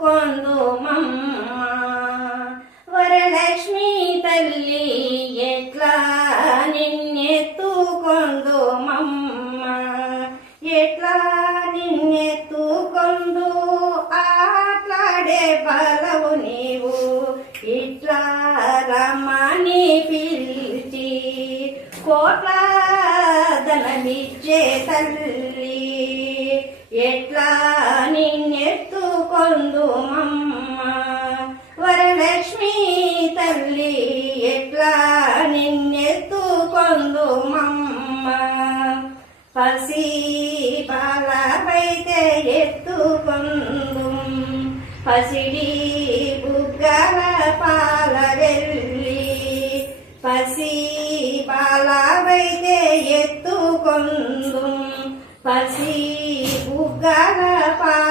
కొందుమమ్మ వరలక్ష్మి తల్లి ఎట్లా నిన్నెత్తుకొందుమమ్మ ఎట్లా నిన్నెత్తుకొందు ఆట్లాడే బలవు నీవు ఇట్లా రమ్మని పిలిచి కోట్ల ధనమిచ్చే తల్లి ఎట్లా నిన్నెత్తుకొందుమమ్మ వరలక్ష్మి తల్లి ఎట్లా నిన్నెత్తుకొందుమమ్మ పసి బాలవైతే ఎత్తుకొందు పసిడి బుగ్గల పాల వెళ్ళి పసి బాలవైతే ఎత్తుకొందు పసి బుగ్గల పాల